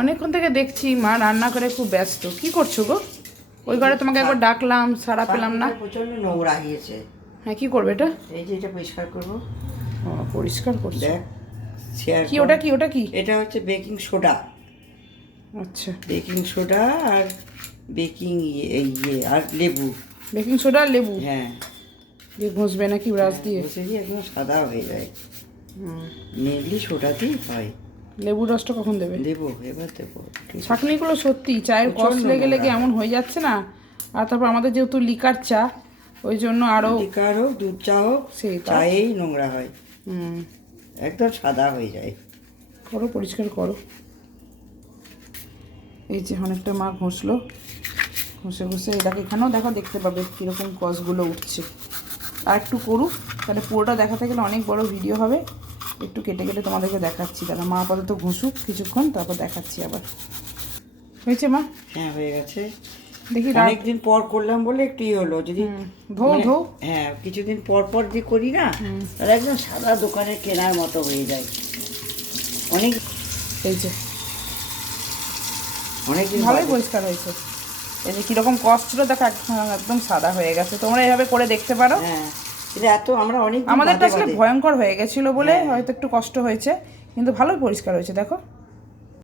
অনেকক্ষণ থেকে দেখছি মা রান্না করে খুব ব্যস্ত। কি করছো গো? ওই ঘরে তোমাকে একবার ডাকলাম, সাড়া পেলাম না। প্রচন্ড নোংরা হয়েছে। হ্যাঁ, কি করবে এটা? এই যে এটা পরিষ্কার করবো। ও, পরিষ্কার করছো। দেখ, শেয়ার কি ওটা, কি ওটা, কি? এটা হচ্ছে বেকিং সোডা। আচ্ছা, বেকিং সোডা আর বেকিং আর লেবু। বেকিং সোডা আর লেবু হ্যাঁ, দিয়ে ঘষবে নাকি ব্রাশ দিয়ে? বসে দিয়ে একদম সাদা হয়ে যায়। মেনলি সোডাতেই হয়। লেবুর রসটা কখন দেবে? দেবো, এবার দেবো। ছাঁকনিগুলো সত্যি চায়ের কষ প্রচণ্ড লেগে লেগে নোংরা। এমন হয়ে যাচ্ছে না। আর তারপর আমাদের যেহেতু লিকার চা, ওই জন্য আরও লিকার হোক, দুধ চা হোক, সেই চায়েই নোংরা হয়, হুম। একদম সাদা হয়ে যায়। করো, পরিষ্কার করো। এই যে অনেকটা মা ঘষলো, ঘষে ঘষে এটাকে এখানেও দেখো, দেখতে পাবে কীরকম কষগুলো উঠছে। আর একটু করুক, তাহলে পুরোটা দেখাতে গেলে অনেক বড় ভিডিও হবে। একটু কেটে কেটে তোমাদেরকে দেখাচ্ছি, তাহলে মা আপাতত ঘষুক কিছুক্ষণ, তারপর দেখাচ্ছি আবার। হয়েছে মা? হ্যাঁ, হয়ে গেছে। দেখি অনেকদিন পর করলাম বলে একটু হলো। যদি ধো ধো। হ্যাঁ, কিছুদিন পর পর যে করি না, তাহলে একদম সাদা দোকানে কেনার মতো হয়ে যায়। অনেক এই যে অনেকদিন ভালোই পরিষ্কার হয়েছে। এই যে কীরকম কষ্ট ছিল দেখো, একদম সাদা হয়ে গেছে। তোমরা এভাবে করে দেখতে পারো। হ্যাঁ, এটা এত আমরা অনেক আমাদেরটা আসলে ভয়ঙ্কর হয়ে গেছিলো বলে হয়তো একটু কষ্ট হয়েছে, কিন্তু ভালোই পরিষ্কার হয়েছে দেখো।